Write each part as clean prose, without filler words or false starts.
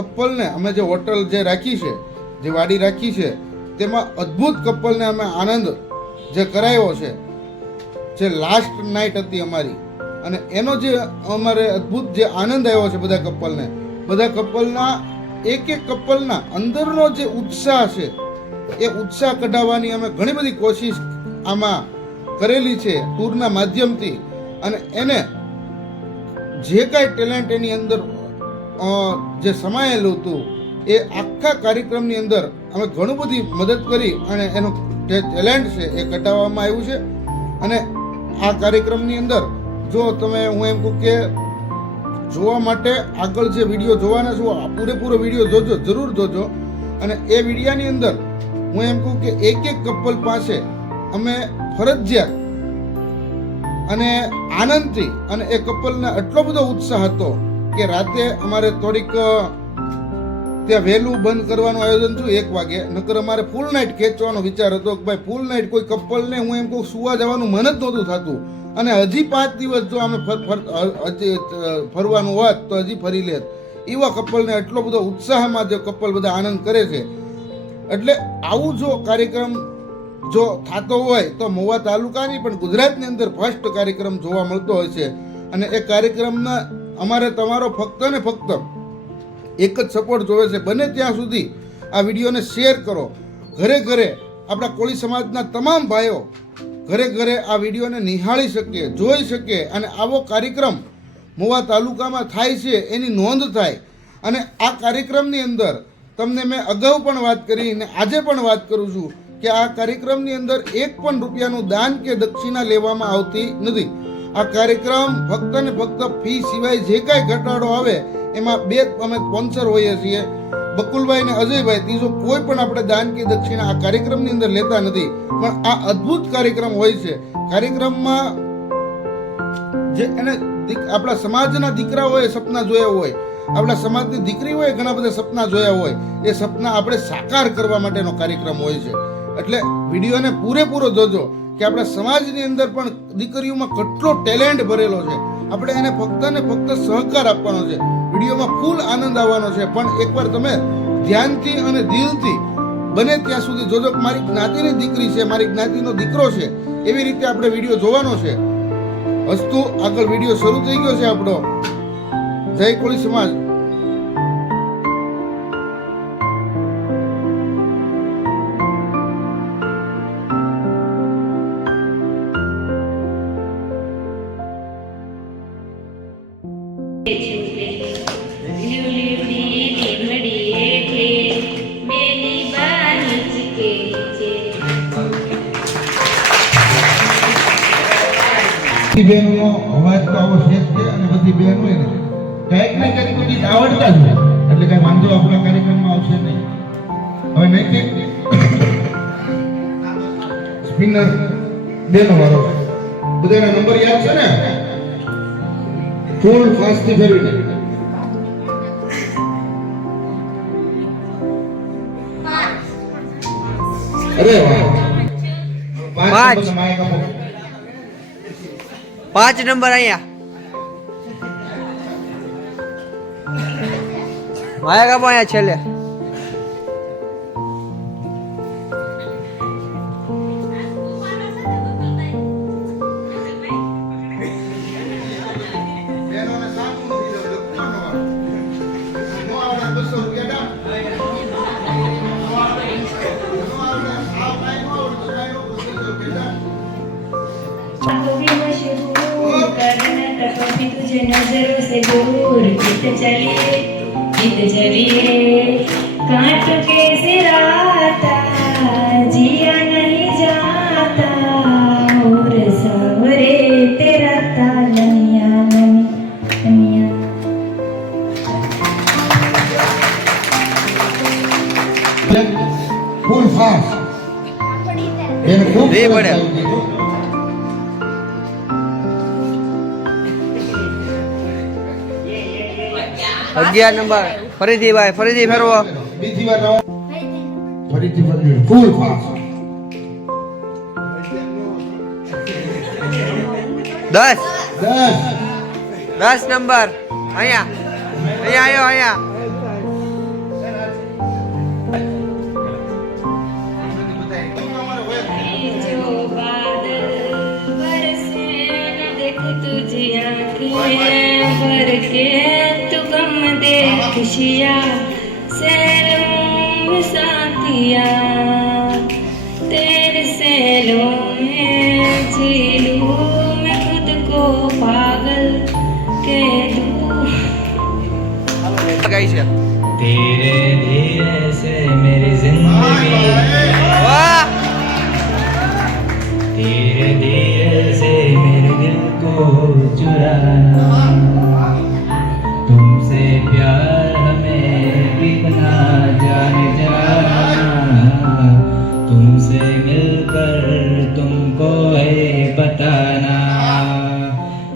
કપલને અમે જે હોટલ જે રાખી છે, જે વાડી રાખી છે, તેમાં અદ્ભુત કપલને અમે આનંદ જે કરાયો છે, જે લાસ્ટ નાઇટ હતી અમારી, અને એનો જે અમારે અદ્ભુત જે આનંદ આવ્યો છે બધા કપલના એક કપલના અંદરનો જે ઉત્સાહ છે એ ઉત્સાહ કઢાવવાની અમે ઘણી બધી કોશિશ આમાં કરેલી છે ટૂરના માધ્યમથી, અને એને જે કાંઈ ટેલેન્ટ એની અંદર જે સમાયેલું હતું એ આખા કાર્યક્રમની અંદર અમે ઘણું બધી મદદ કરી અને એનું જે ટેલેન્ટ છે એ કઢાવવામાં આવ્યું છે. અને આ કાર્યક્રમની અંદર જો તમે હું એમ કહું કે જોવા માટે આગળ જે વિડીયો જોવાના છો પૂરેપૂરો વિડીયો જોજો, જરૂર જોજો. અને એ વિડીયાની અંદર હું એમ કહું કે એક કપલ પાસે અમે ફરજિયાત અને આનંદથી, અને એ કપલને એટલો બધો ઉત્સાહ હતો કે રાતે અમારે થોડીક ત્યાં વહેલું બંધ કરવાનું આયોજન થયું 1 વાગે, નકર અમારે ફૂલ નાઇટ ખેંચવાનો વિચાર હતો કે ભાઈ ફૂલ નાઇટ કોઈ કપલને હું એમ કહું સુવા જવાનું મન જ નહોતું થતું, અને હજી 5 દિવસ જો અમે ફરવાનું હોત તો હજી ફરી લેત. એવા કપલને એટલો બધો ઉત્સાહમાં જે કપલ બધા આનંદ કરે છે. એટલે આવું જો કાર્યક્રમ જો થતો હોય તો મહુવા તાલુકાની પણ ગુજરાતની અંદર ફર્સ્ટ કાર્યક્રમ જોવા મળતો હોય છે. અને એ કાર્યક્રમના અમારે તમારો ફક્ત ને ફક્ત એક જ સપોર્ટ જોવે છે. બને ત્યાં સુધી આ વિડીયોને શેર કરો, ઘરે ઘરે આપણા કોળી સમાજના તમામ ભાઈઓ ઘરે ઘરે આ વિડીયોને નિહાળી શકે, જોઈ શકે, અને આવો કાર્યક્રમ મહુવા તાલુકામાં થાય છે એની નોંધ થાય. અને આ કાર્યક્રમની અંદર તમને મેં અગાઉ પણ વાત કરી અને આજે પણ વાત કરું છું કે આ કાર્યક્રમની અંદર 1 પણ રૂપિયાનું દાન કે દક્ષિણા લેવામાં આવતી નથી. આ કાર્યક્રમ ફક્ત ને ફક્ત ફી સિવાય જે કાંઈ ઘટાડો આવે એમાં 2 અમે સ્પોન્સર હોઈએ છીએ, બકુલભાઈ ને અજયભાઈ. ત્રીજો કોઈ પણ આપણે દાન કે દક્ષિણા આ કાર્યક્રમની અંદર લેતા નથી. પણ આ અદ્ભુત કાર્યક્રમ હોય છે. કાર્યક્રમમાં જે એને આપણા સમાજના દીકરાઓએ સપના જોયા હોય, આપણા સમાજની દીકરીઓએ ઘણા બધા સપના જોયા હોય, એ સપના આપણે સાકાર કરવા માટેનો કાર્યક્રમ હોય છે. એટલે વિડીયોને પૂરેપૂરો જોજો કે આપણા સમાજની અંદર પણ દીકરીઓમાં કેટલો ટેલેન્ટ ભરેલો છે. આપણે એને ફક્ત ને ફક્ત સહકાર આપવાનો છે. વિડીયોમાં ફૂલ આનંદ આવવાનો છે. પણ એકવાર તમે ધ્યાનથી અને દિલથી બને ત્યાં સુધી જોજો કે મારી જ્ઞાતિની દીકરી છે, મારી જ્ઞાતિનો દીકરો છે, એવી રીતે આપણે વિડીયો જોવાનો છે. વસ્તુ આગળ વિડીયો શરૂ થઈ ગયો છે આપણો. જય કોળી સમાજ. બહેનોનો અવાજ તો આવો શેષ છે, અને બધી બહેનો એને કંઈક ને કંઈક તો ગીત આવડતા જ હોય, એટલે કઈ વાંધો આપણા કાર્યક્રમમાં આવશે નહીં. હવે નૈતિક સ્પિનર બેનો વાળો, બધાના નંબર યાદ છે ને? ફૂલ ફાસ્ટ થી ફેરવી અરે વાહ, 5 નંબર અહીંયા માયા કાપો અહીંયા છેલ્લે. तुझे नजरों से दूर गीत चलिए काट के सिराता जिया नहीं जाता और सावरे तेरा तालनिया ननिया ફૂલ ફાસ્ટ એને ખૂબ રે પડે. અગિયાર નંબર ફરીથી ભાઈ, ફરીથી ફેરવો. બીજી વાર ફરીથી ફૂલ ફાસ્ટ. 10 નંબર અહીંયા અહીંયા આવ્યો અહીંયા किया तेरे सैलों में जी लूं मैं खुद को पागल कह दूं ગાય છે धीरे धीरे से मेरी जिंदगी વાહ धीरे धीरे से मेरे दिल को चुराना तुमसे प्यार हमें कितना जाने जाना तुमसे मिलकर तुमको है बताना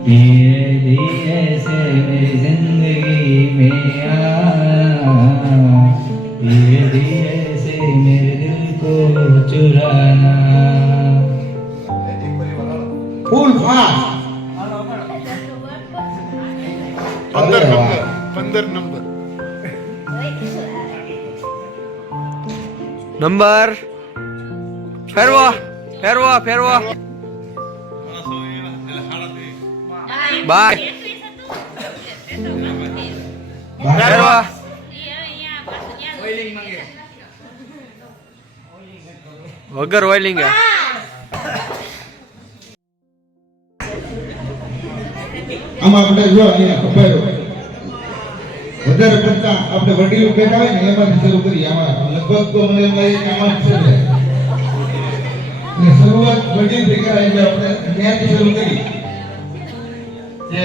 धीरे धीरे से मेरी जिंदगी में आना धीरे धीरे से मेरे दिल को चुराना ફૂલ ફાસ્ટ 15 નંબર નંબર ફેરવો ફેરવો ફેરવો બાય ફેરવો વગર ઓઇલિંગ આમાં આપણે જો અહીંયા કપાયો વધારે પડતા આપણે વડીલો બેઠા હોય ને એમાંથી શરૂ કરીએ આમાં લગભગ તો મને એમ લાગે કે આમાં જ છે ને શરૂઆત વડીલથી કરાય એટલે આપણે ત્યાંથી શરૂ કરી કે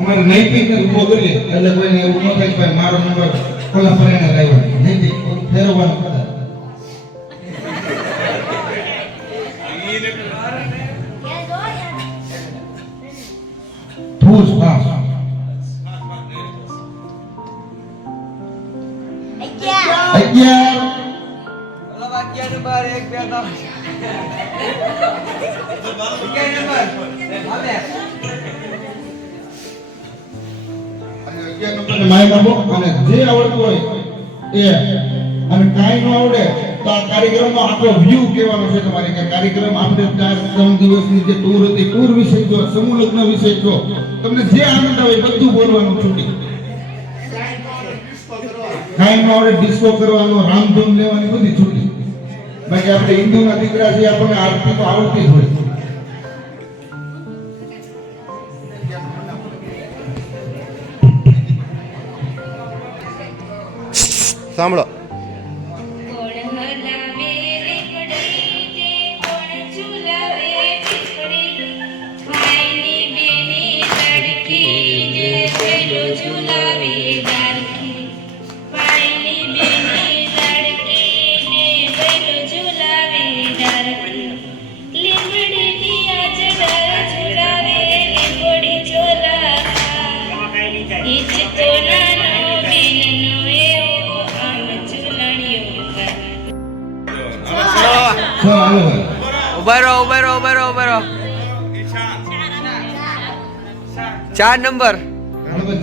અમારે નૈતિક ને ઊભો કરીએ એટલે કોઈને એવું ન થાય કે ભાઈ મારો નંબર કોલા ફરેને લાવ્યો નૈતિક ફેરવવાનું કરે ફૂસ ફાસ 11 નંબર 1 2 3 માઇક આપો અને જે આવડતું હોય એ અને કાંઈ ન આવડે તો આ કાર્યક્રમનો આખો વ્યૂ કહેવાનો છે તમારે કે કાર્યક્રમ આપણે 4-3 દિવસની જે ટૂર હતી ટૂર વિશે જો સમૂહ લગ્ન વિશે જો તમને જે આનંદ આવે બધું બોલવાનું છૂટી કાંઈ ન આવડે ડિસ્કો કરવાનો રામધૂન લેવાની બધી છૂટી બાકી આપણે હિન્દુના દીકરા છે આપણને આરતી તો આવડતી જ હોય સાંભળો કોણ હલાવે રેકડી તે કોણ ઝુલાવે પીપળી ભાઈની બેની લડકી જે પેલો ઝુલાવે ડારકી ભાઈની બેની લડકી ને પેલો ઝુલાવે ડારકી લીમડી દિયા જડાર ઝુલાવે લીમડી ઝોલા ઈચકો નાનો બેનનો એવો આમ ઝુલણિયો ચાલો ઉભા રહો ઉભા રહો ઉભા રહો ઉભા રહો 4 નંબર નંબર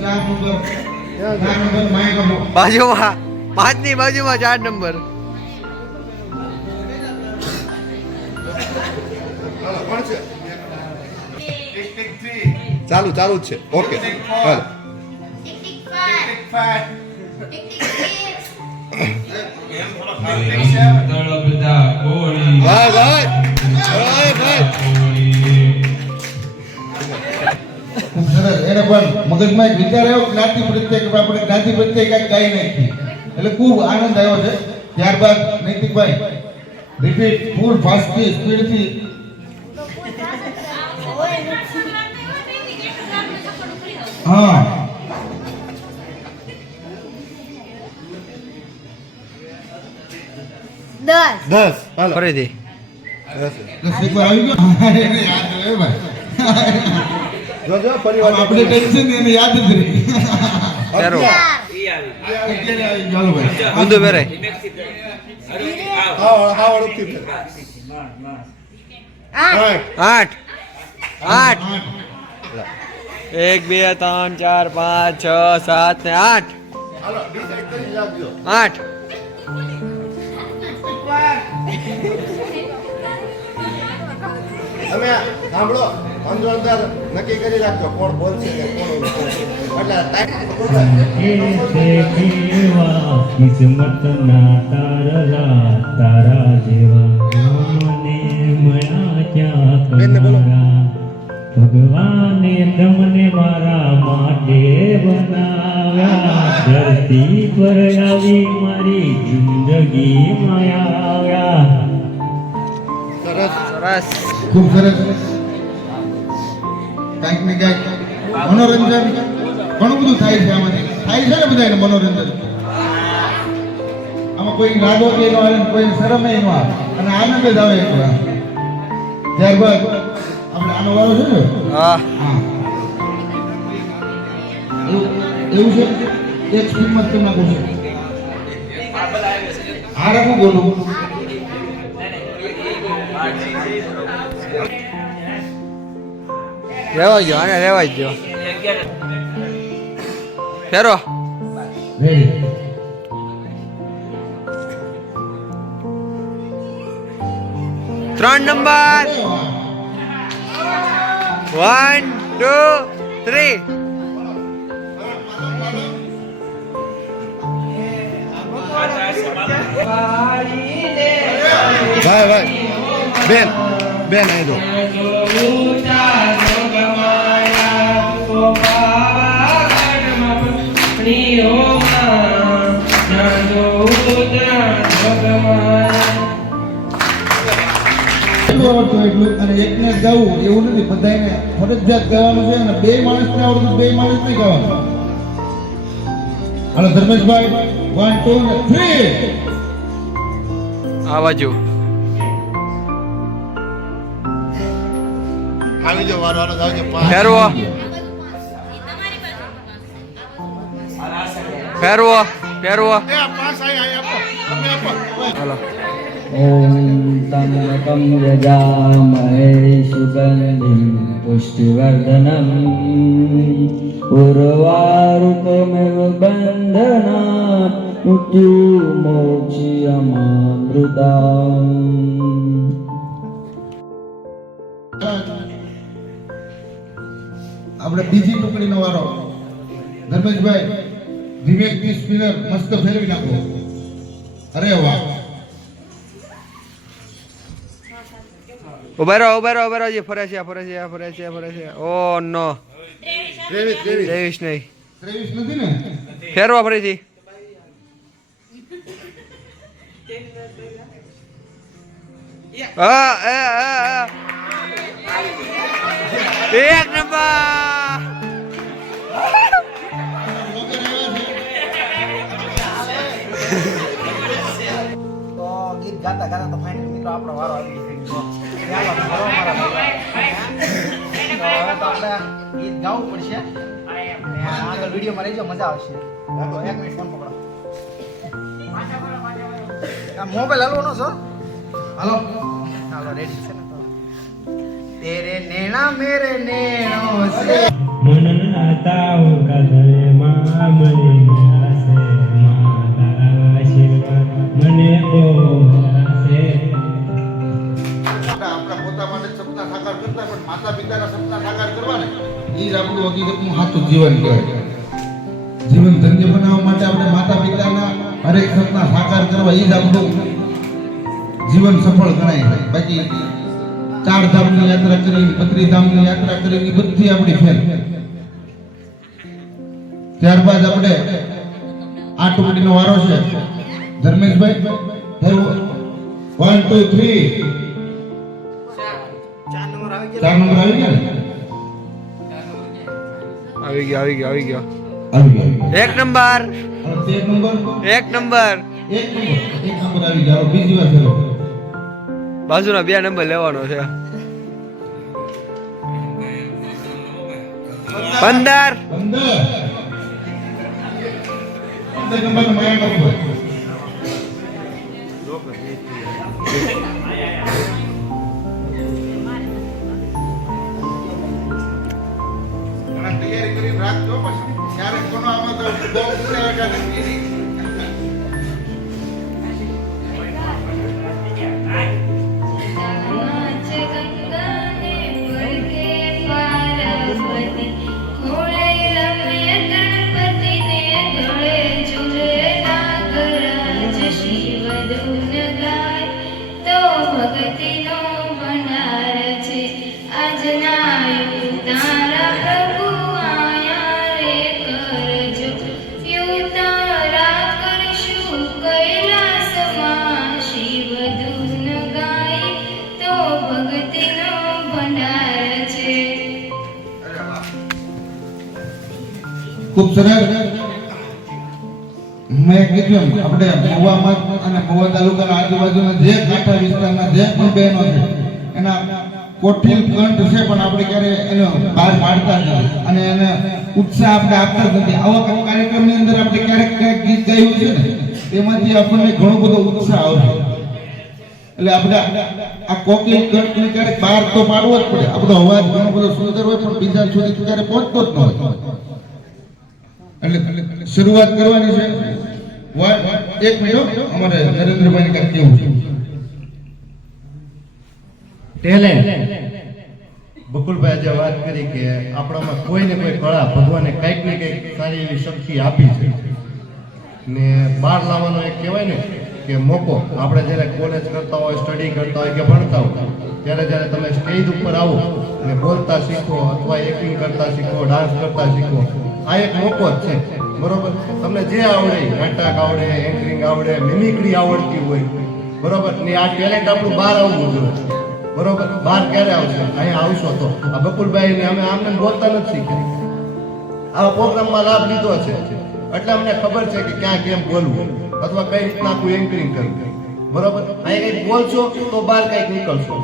4 નંબર માઇક આપો બાજુમાં 5 ની બાજુમાં 4 નંબર ચાલુ ચાલુ જ છે ઓકે હાલ તળપદા કોળી ભાઈ ભાઈ ભાઈ ખૂબ સરસ એને પણ મગજમાં એક વિચાર આવ્યો જ્ઞાતિ પ્રત્યે કે આપણે જ્ઞાતિ પ્રત્યે કંઈક ગાઈ નાખી એટલે ખૂબ આનંદ આવ્યો છે ત્યારબાદ નૈતિકભાઈ રિપીટ ફૂલ ફાસ્ટથી સ્પીડથી હા 10 હાલો ફરીથી રસિકભાઈ આવી ગયો એને યાદ રહે ભાઈ જો જો પરિવાર આપણે ટેન્શન એને યાદ જ રહી ફેરવો ચાલો ભાઈ ઊંધું પહેરાય હા હા વળતી છે 8 8 1 2 3 4 5 6 7 ને 8 હાલો ડિસાઈડ કરી રાખજો 8 તમે સાંભળો અંદર અંદર નક્કી કરી રાખજો કોણ બોલશે ને કોણ ઓલું કરશે. એટલે એ તે કેવા કિસ્મતના તારલા તારા જેવા મને મળ્યા ક્યાં તમારા ભગવાને તમને મારા માટે બનાવ્યા ધરતી પર આવી મારી જિંદગીમાં આવ્યા સરસ સરસ ખૂબ સરસ. કાંઈક ને કાંઈક મનોરંજન ઘણું બધું થાય છે આમાંથી. થાય છે ને બધાને મનોરંજન. આમાં કોઈ રાગો કે ન આવે ને કોઈ શરમે ન આવે અને આનંદ જ આવે એકલા. ત્યારબાદ આપણે આનો વારો છે ને? હા હા. એવું છે એક સ્પીડમાં જ તમને કહું છું. હારે હું બોલું રેવા ગયો આને રેવા જ ગયો ફેરો રેડી. 3 નંબર 1 2 3 ભાઈ ભાઈ બેન બેન અહીં જો એટલું આવડતું હોય એટલું અને એકને જ ગાવું એવું નથી. બધાને ફરજિયાત ગાવાનું છે અને બે માણસને આવડતું બે માણસ નહીં ગાવાનું. હાલો ધર્મેશભાઈ 1 2 ને 3 આ બાજુ આવી જાઓ વારો વારો આવજો ફેરવો ફેરવો ફેરવો એ પાસ આઈ આપો તમે આપો હાલો ॐ त्र्यम्बकं यजामहे सुगन्धिं पुष्टिवर्धनम् उर्वारुकमिव बन्धनात् मृत्युमोक्ष्यमामृताम् આપણે બીજી ટુકડીનો વારો. ધર્મેશભાઈ વિવેકની સ્પિનર મસ્ત ફેરવી નાખો. અરે વાહ. ઉભા રહો જે ફરે છે ઓ નો 23 નહીં 23 નથી ને? ફેરવા ફરીથી હા 1 નંબર તો ગીત ગાતા ગાતા તો ફાઇનલ મિત્રો આપણો વારો આવી ગયો. ચાલો ભરો મારા ભાઈ. તો હવે તો આપણે ગીત ગાવું પડશે અને આગળ વિડીયોમાં રહેજો, મજા આવશે. તો 1 મિનિટ ફોન પકડો. આ મોબાઈલ હલવો નો સર. હાલો હાલો રેડી છે ને? તો તેરે નૈણા મેરે નૈણો સે मन नाताओ का धरे माँ मरे गया से माँ तारा आशीर्वाद मने ओ से આપણા પોતા માટે સપના સાકાર કરતા પણ માતા પિતાના સપના સાકાર કરવા ને એ જ આપણું હકીકતનું સાચું જીવન કહેવાય. જીવન ધન્ય બનાવવા માટે આપણે માતા પિતાના હરેક સપના સાકાર કરવા એ જ આપણું જીવન સફળ ગણાય છે. બાકી 4 ધામની યાત્રા કરી 32 ધામની યાત્રા કરી એ બધી આપણી ફેર. ત્યારબાદ આપણે આ ટુકડીનો વારો છે. ધર્મેશભાઈ 1 2 3 4 નંબર આવી 4 નંબર આવી ગયા ને? આવી ગયો આવી ગયા. 1 નંબર હવે 1 નંબર 1 નંબર એક નંબર આવી ગયા. હવે બીજી વાર ફેરો. બાજુના 2 નંબર લેવાનો છે 15 નંબર માયા નંબર તૈયારી કરીને રાખજો. પછી ક્યારેક કોનો આમાં તો બહુ ઉતરેગા નથી. નાચ ગંગાને પરગે ખૂબ સરસ. મેં કીધું એમ, આપણે મહુવામાં અને મહુવા તાલુકાના આજુબાજુના જે કાંઠા વિસ્તારના જે પણ બહેનો છે એના કોઠીલ કંઠ છે, પણ આપણે ક્યારે એનો બહાર પાડતા જ નથી અને એને ઉત્સાહ આપણે આપતા જ નથી. આવા કાર્યક્રમની અંદર આપણે ક્યારેક ક્યારેક ગીત ગાયું છે ને તેમાંથી આપણને ઘણો બધો ઉત્સાહ આવશે. એટલે આપણે આ કોકિલ કંઠને ક્યારેક બહાર તો પાડવો જ પડે. આપણો અવાજ ઘણો બધો સુંદર હોય પણ બીજા સુધી ક્યારે પહોંચતો જ ન હોય. એટલે શરૂઆત કરવાની છે. એક મિનિટ, અમારે નરેન્દ્રભાઈ કાંઈક કેવું છે. ટેલેન્ટ બકુલભાઈ જે વાત કરી કે આપણામાં કોઈ ને કોઈ કળા ભગવાને કંઈક ને કંઈક સારી એવી શક્તિ આપી છે ને બહાર લાવવાનો એક કહેવાય ને કે મોકો. આપણે જ્યારે કોલેજ કરતા હોય, સ્ટડી કરતા હોય કે ભણતા હોય ત્યારે જ્યારે તમે સ્ટેજ ઉપર આવો અને બોલતા શીખો અથવા એક્ટિંગ કરતા શીખો, ડાન્સ કરતા શીખો, આ એક મોકો જ છે. બરોબર, તમને જે આવડે, નાટક આવડે, એન્કરિંગ આવડે, મિમિક્રી આવડતી હોય, બરોબર, ને આ ટેલેન્ટ આપણું બહાર આવવું જોઈએ. બરોબર, બહાર ક્યારે આવશે? અહીંયા આવશો તો. આ બકુલભાઈ ને અમે આમને બોલતા નથી શીખ્યા, આવા પ્રોગ્રામમાં લાભ લીધો છે એટલે અમને ખબર છે કે ક્યાં કેમ બોલવું અથવા કઈ રીતના આખું એન્કરિંગ કરવું. બરોબર, અહીંયા કંઈક બોલશો તો બહાર કંઈક નીકળશો.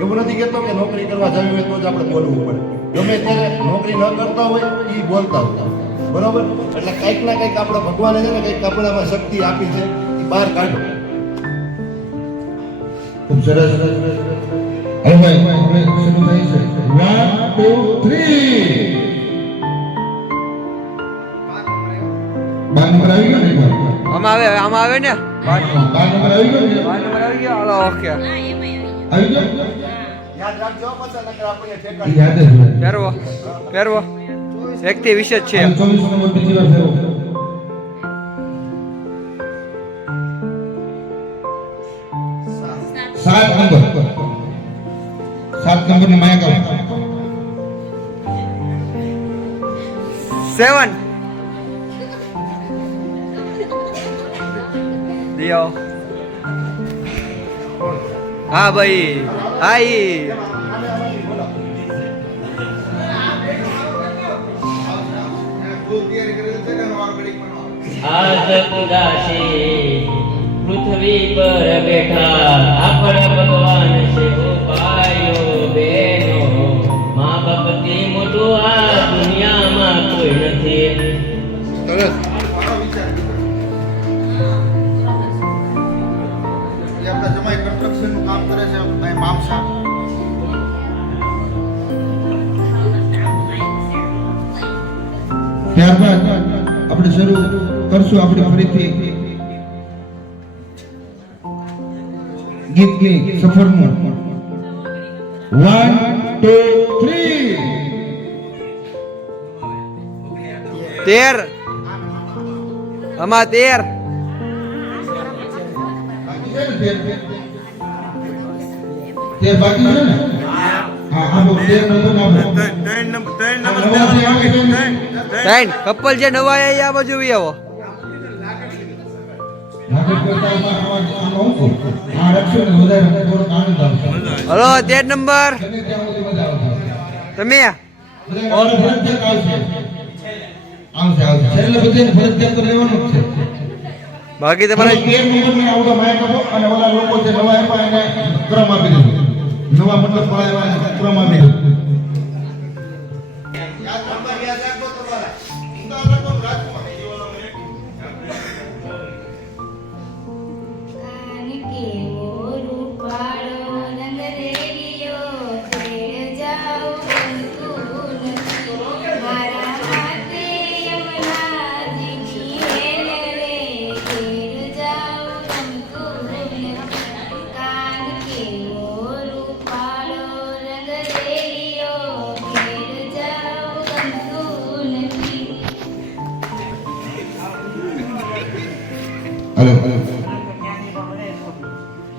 એવું નથી કહેતો કે નોકરી કરવા જવી હોય તો જ આપણે બોલવું પડે. ગમે ત્યારે નોકરી ન કરતા હોય એ બોલતા હોય. બરોબર, એટલે કંઈક ના કંઈક આપણે ભગવાને છે ને કંઈક આપણામાં શક્તિ આપી છે એ બહાર કાઢો. ખૂબ સરસ. હવે શરૂ થાય છે. 1 2 3. 12 નંબર આવી ગયો ને? આમાં આવે ને 12 નંબર આવી ગયો ને? 12 નંબર આવી ગયો. હાલો, ઓકે. આવી ગયો? યાદ રાખજો પાછા નકર આપણે ઈ યાદ જ હોય. ફેરવો 1 થી 20 જ છે. 24 નંબર બીજી વાર ફેરવો. 7 નંબર. 7 નંબરની માયા કરો. 7 દિયો. હા ભાઈ, હાઈ. આજ ઉદાસી પૃથ્વી પર બેઠા આપણા ભગવાન છે ઉપાયો બેનો. મા બાપથી મોટું આ દુનિયામાં કોઈ નથી. આપણા જમાઈ કન્સ્ટ્રક્શન નું કામ કરે છે અહીં મામસા. ત્યારબાદ આપણે શરૂ કરશું આપણે ફરીથી ગીતની સફરનું. 1 2 3. 13 આમાં 13 તે બાકી છે ને? હા, આ 13 નંબર ના. કપલ જે નવા આયા આ બાજુ વી આવો. હલો 13 નંબર તમે બાકી તમારે નવા મતલબ ક્રમ આપી દીધો. કાન કેવો રૂપાળો રંગ રેડિયો તેડ જાઉં ગમતું નથી. મારા હાથે યમુનાજીની હેલ રે તેડ જાઉં ગમતું નથી. કાન કેવો રૂપાળો રંગ રેડિયો તેડ જાઉં ગમતું નથી. હલો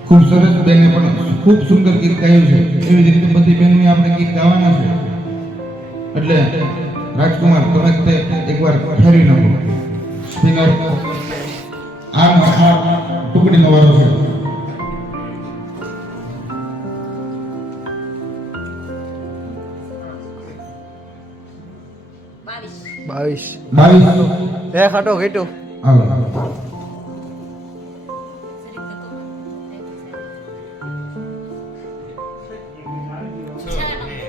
ખૂબ સરસ. બેને પણ ખૂબ સુંદર ગીત ગાયું છે. એવી જ રીતે બધી બહેનોએ આપણે ગીત ગાવાના છે. એટલે રાજકુમાર તમે તે એકવાર ફેરવી નાખો. સ્પિનર આ ટુકડીનો વારો છે. 22 22 એ ખાટો ઘેટું હાલો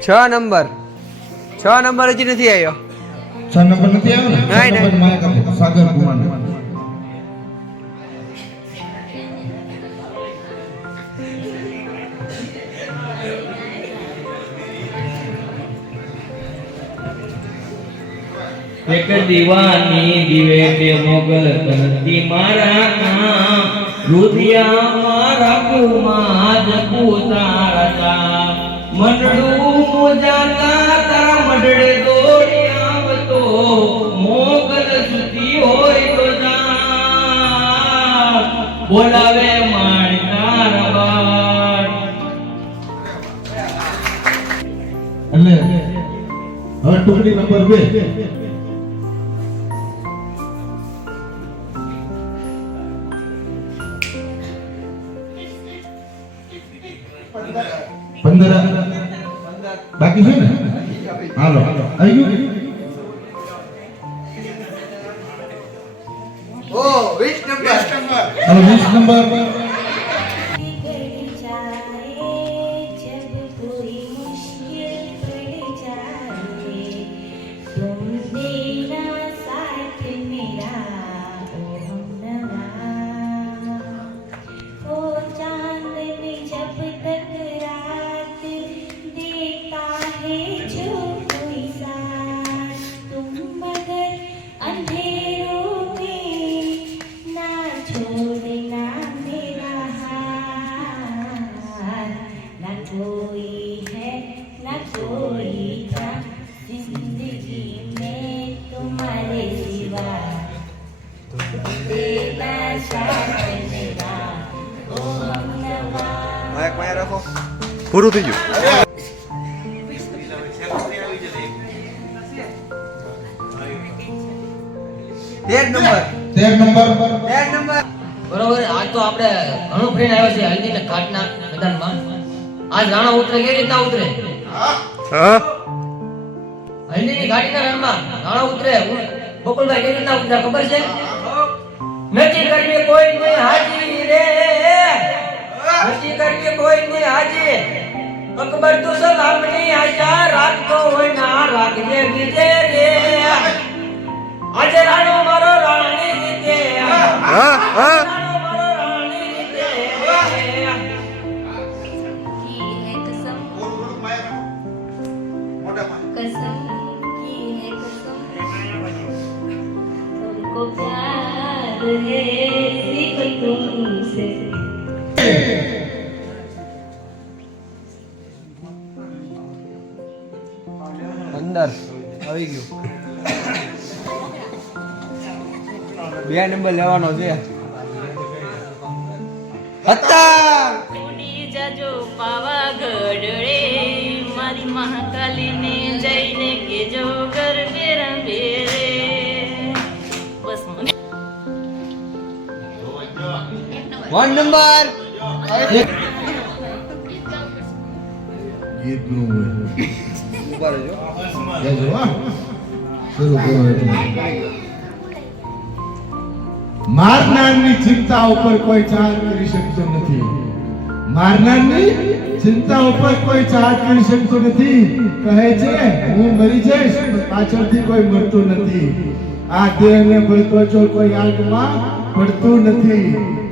છ નંબર હજી નથી આવ્યો 6 નંબર નથી આવ્યો ને નહીં, નહીં. માયા સાગર કુમાર એક દીવાની દિવે તે મોગલ કરતી મારા કામ રુધિયા રાખુમાં જ પુતારતા મંડળું મોજાતા તારા મંડળે દોડી આવતો મોગલ સુતી હોય તો જા બોલાવે માણકા રવાડ એટલે હવે ટુકડી નંબર 2 15 બાકી છે ને હાલો આવી ગયું ઓ 20 નંબર હાલો 20 નંબર बिगड़ जाए जब कोई मुश्किल पड़ जाए तुम देना साथ मेरा ओ हमनवा ओ चांदनी जब तक रात देता है जो कोई साथ तुम मगर अंधेरों में ना छोड़ना मेरा हाथ ना कोई है ना कोई था जिंदगी में तुम्हारे सिवा तेरा साथ मेरा ओ हमनवा માયક માયા રાખો પૂરું થઈ ગયું તેર નંબર 13 નંબર બરોબર આજ તો આપણે ઘણું ફરીને આવ્યો છે હલ્દી ને ઘાટના મેદાનમાં આજ રાણા ઉતરે કેવી રીતના ઉતરે હા હલ્દી ની ઘાટીના રણમાં રાણા ઉતરે બકુલભાઈ કેવી રીતના ઉતરે ખબર છે નથી કરવી કોઈ ની હાજી રે નથી કરવી કોઈ ની હાજી અકબર તો સલામની આશા રાખતો હોય ના રાખજે બીજે રે આજે રાણો મારો રાણી રીતે હા હા की है कसम कसम की है कसम तुमको प्यार है सिर्फ तुमसे 15 આવી ગયું 2 નંબર લેવાનો છે હતા ઉડી જાજો પાવાગઢ રે મારી મહાકાલીને જઈને કેજો ગરબે રમે રે બસ મને 1 નંબર ગીત નું હોય ઉભા રહેજો જજો હા શરૂ કરો એટલે મારનારની ચિંતા ઉપર કોઈ ચાર કરી શકતો નથી મારનારની ચિંતા ઉપર કોઈ ચાર કરી શકતો નથી કહે છે હું મરી જઈશ પણ પાછળથી કોઈ મરતું નથી આ દેહને બળતો જો કોઈ આગમાં પડતું નથી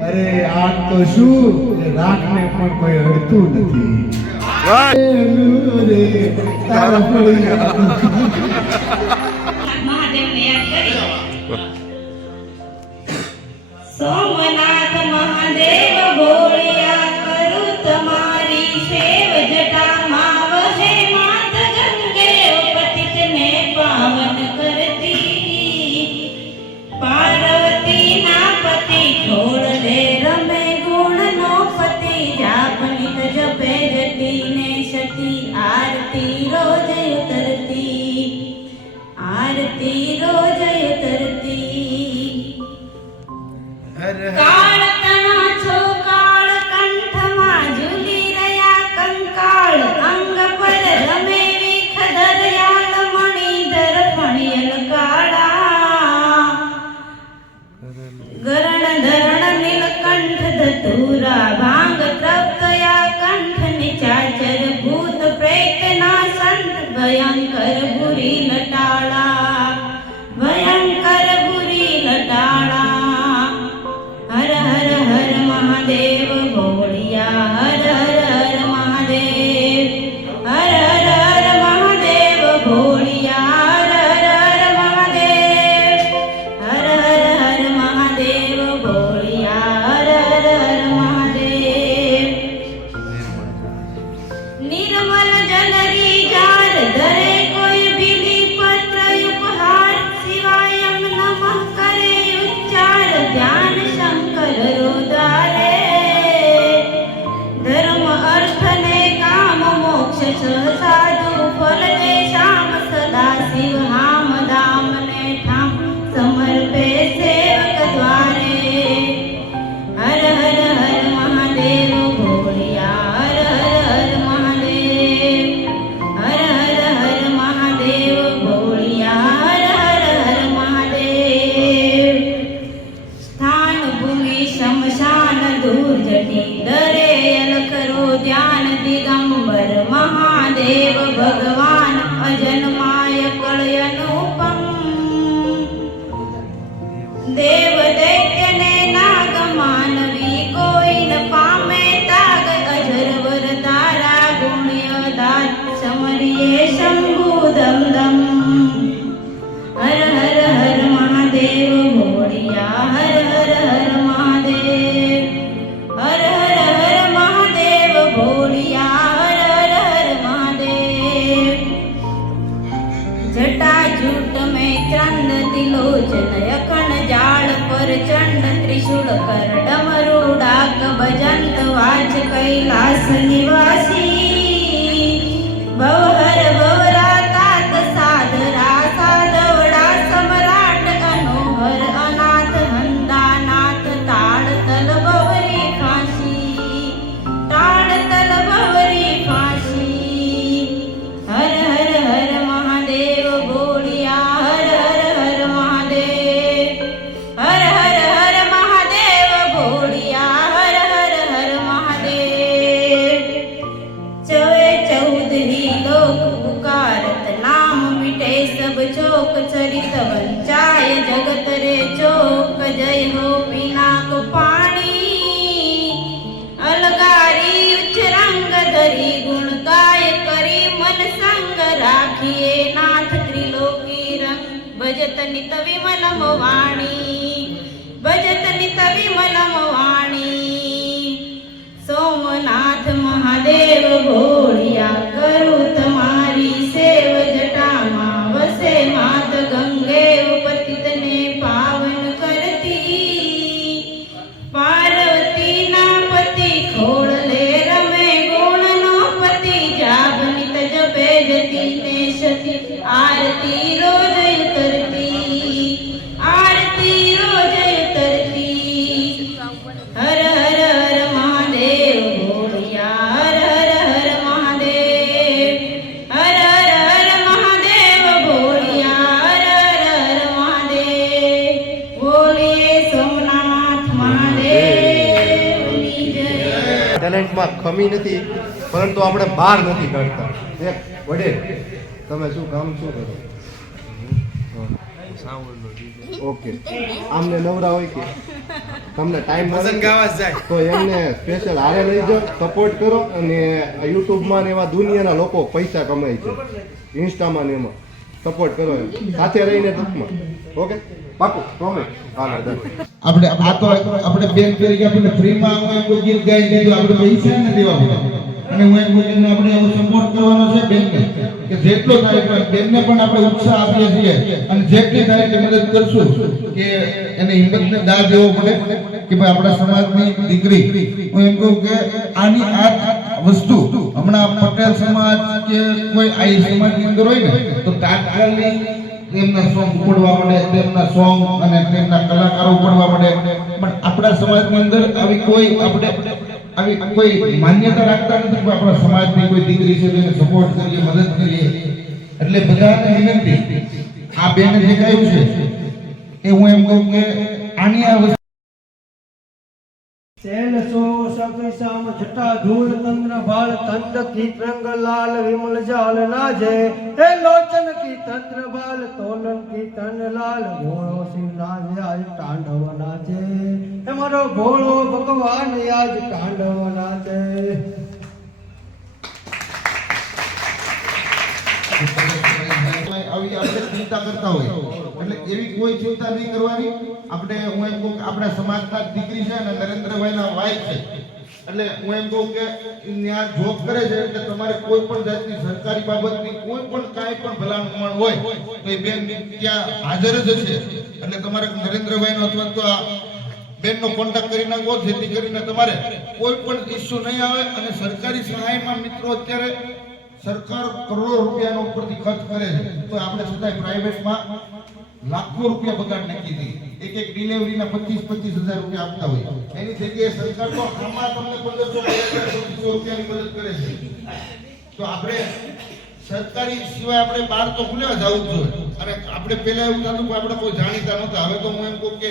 અરે આગ તો શું એ રાખને પણ કોઈ અડતું નથી રે તારા પડી મહાદેવને યાદ કરી સોમનાથ મહાદેવ બોલ્યા કરું તમારી સેવ જટામાં વહે માત ગંગે પતિતને પાવન કરતી પાર્વતી ના પતિ છોડ દે રમે ગુણનો પતિ જાપનિત જપે જતી ને સતી આરતી રોજ ઉતરતી આરતી રોજ ઉતરતી કાળ તણા છો કાળ કંઠમાં ઝૂલી રહ્યા કંકાળ અંગ પર રમે વિખ દરિયાળ મણિધર ફણિયલ કાળા ધતુરા ભાંગ તૃપ્તયા કંઠ નિચાચર ભૂત પ્રેતના સંત ભયંકર બુરી લટાળા ભયંકર બુરી લટાળા હર હર હર મહાદેવ ભોળિયા હર હર હર મહાદેવ હર હર હર મહાદેવ ભોળિયા હર હર હર મહાદેવ હર હર હર મહાદેવ ભોળિયા હર હર હર મહાદેવ નિર્મલ જલરી જાર ધરે કોઈ બીલી પત્ર ઉપહાર શિવાયમ નમઃ કરે ઉચ્ચાર ધ્યાન શંકર રોદારે ધર્મ અર્થ ને કામ મોક્ષ સાધુ ફલ દે શ્યામ સદા શિવ હામ દામ ને ઠામ સમર્પે સેવક દ્વારે હર હર હર મહાદેવ ભોળિયા હર હર હર મહાદેવ હર હર હર મહાદેવ ભોળિયા હર હર હર મહાદેવ સ્થાન ભૂમિ શમશાન દૂર જટી દરે અલખ રો ધ્યાન દિગંબર મહાદેવ ભગવાન અજન્માય કળયનુપમ દેવ દૈત્ય ને નાગ માનવી કોઈ ન પામે તાગ અજર વર તારા ગુણ્ય દાત સમરીએ શંભુ દમ દમ હર હર હર મહાદેવ ભોળિયા હર હર હર મહાદેવ હર હર હર મહાદેવ ભોળિયા હર હર હર મહાદેવ જટાજૂટ में चंद तिलोचन अखंड जाल पर चंड त्रिशूल कर डमरू डाक भजंत वाच कैलास निवासी भवहर भवरा तात साधरा साधवड़ा सम्राट अनोहर अनाथ हंदानाथ ताड़ तल भवरी फांसी ताड़ तल भवरी फांसी हर हर हर महादेव भोलिया हर हर हर महादेव हर हर हर महादेव भोलिया हर हर हर महादेव चवे चौधरी लोक पुकारत नाम मिटे सब चोक चरित वंचाय जगत रे चोक जय हो पिनाक पाणी अलगारी उच्च रंग धरी गुण गाय करी मन संग राखिए नाथ त्रिलोकी रंग भजत नित विमलम वाणी भजत नित विमलम वाणी सोमनाथ महादेव भोळिया करू તમારી સેવ જટામાં વસે માત ગંગે પતિતને પાવન કરતી પાર્વતી ના પતિ ખોળલે રમે ગુણનો પતિ જાબનિત જપે જતી ને સતી આરતી રોજ ઉતરતી આરતી રોજ ઉતરતી હર હર હર મહાદેવ ભોળિયા હર હર હર મહાદેવ હર હર હર મહાદેવ ભોળિયા હર હર હર મહાદેવ બોલીએ સોમનાથ મહાદેવની જય ટેલેન્ટમાં કમી નથી, પરંતુ આપણે બહાર નથી કાઢતા. એક વડે તમે શું કામ શું કરો? ઓકે, આમને નવરા હોય કે તમને ટાઈમ મળે તો એમને સ્પેશિયલ હારે લઈ જાઓ, સપોર્ટ કરો. અને યુટ્યુબમાં ને એવા દુનિયાના લોકો પૈસા કમાય છે, ઇન્સ્ટામાં ને એમાં સપોર્ટ કરો એમ સાથે રહીને ટૂંકમાં. ઓકે, પાકું પ્રોમિસ. આપણે આ તો આપણે બેન તરીકે આપણે ફ્રીમાં કોઈ ગીત ગાઈ દીધું, આપણે પૈસા ન દેવા પડે. અને હું એમ કહું આપણે એવો સપોર્ટ કરવાનો છે બેનને, કે જેટલો થાય બેનને પણ આપણે ઉત્સાહ આપીએ છીએ અને જેટલી થાય કે મદદ કરશું, કે એને હિંમતને દાદ દેવો પડે કે ભાઈ આપણા સમાજની દીકરી. હું એમ કહું કે આની આ વસ્તુ હમણાં પટેલ સમાજ કે કોઈ આઈ સમાજની અંદર હોય ને તો તાત્કાલિક તેમના સોંગ પડવા મળે, તેમના સોંગ અને તેમના કલાકારો પડવા મળે. પણ આપણા સમાજની અંદર આવી કોઈ આપણે આવી કોઈ માન્યતા રાખતા નથી કે આપણા સમાજની કોઈ દીકરી છે તેને સપોર્ટ કરીએ, મદદ કરીએ. એટલે બધાને વિનંતી, આ બેને જે કહ્યું છે એ હું એમ કહું કે આની આ તેલ સો સકિસામ છટા ધૂળ તંત્ર ભાળ તંત કી ત્રંગ લાલ વિમલ જાલ નાજે હે લોચન કી તંત્ર ભાલ તોલન કી તન લાલ ભોળો શિવ નાજે આજ તાંડવ નાચે હે મારો ભોળો ભગવાન આજ તાંડવ નાચે. આવી આપણે ચિંતા કરતા હોય એટલે એવી કોઈ ચિંતા નહીં કરવાની. આપણે હું એમ કહું કે આપણા સમાજના દીકરી છે અને નરેન્દ્રભાઈના વાઇફ છે એટલે હું એમ કહું કે ત્યાં જોબ કરે છે એટલે તમારે કોઈ પણ જાતની સરકારી બાબતની કોઈ પણ કાંઈ પણ ભલામણ હોય તો એ બેન ત્યાં હાજર જ છે. એટલે તમારે નરેન્દ્રભાઈનો અથવા તો આ બેનનો કોન્ટેક્ટ કરી નાખો જેથી કરીને તમારે કોઈ પણ ઇસ્યુ નહીં આવે. અને સરકારી સહાયમાં મિત્રો અત્યારે સરકાર કરોડો રૂપિયાનો ઉપરથી ખર્ચ કરે છે તો આપણે છતાંય પ્રાઇવેટમાં લાખો રૂપિયા બગાડ નાખી હતી. એક ડિલિવરીના 25,000 રૂપિયા આપતા હોય એની જગ્યાએ સરકાર તો આમાં તમને 1,500-2,500 રૂપિયાની મદદ કરે છે. તો આપણે સરકારી સિવાય આપણે બહાર તો ખુલ્યા જવું જ જોઈએ. અને આપણે પહેલા એવું થતું કે આપણે કોઈ જાણીતા નહોતા. હવે તો હું એમ કહું કે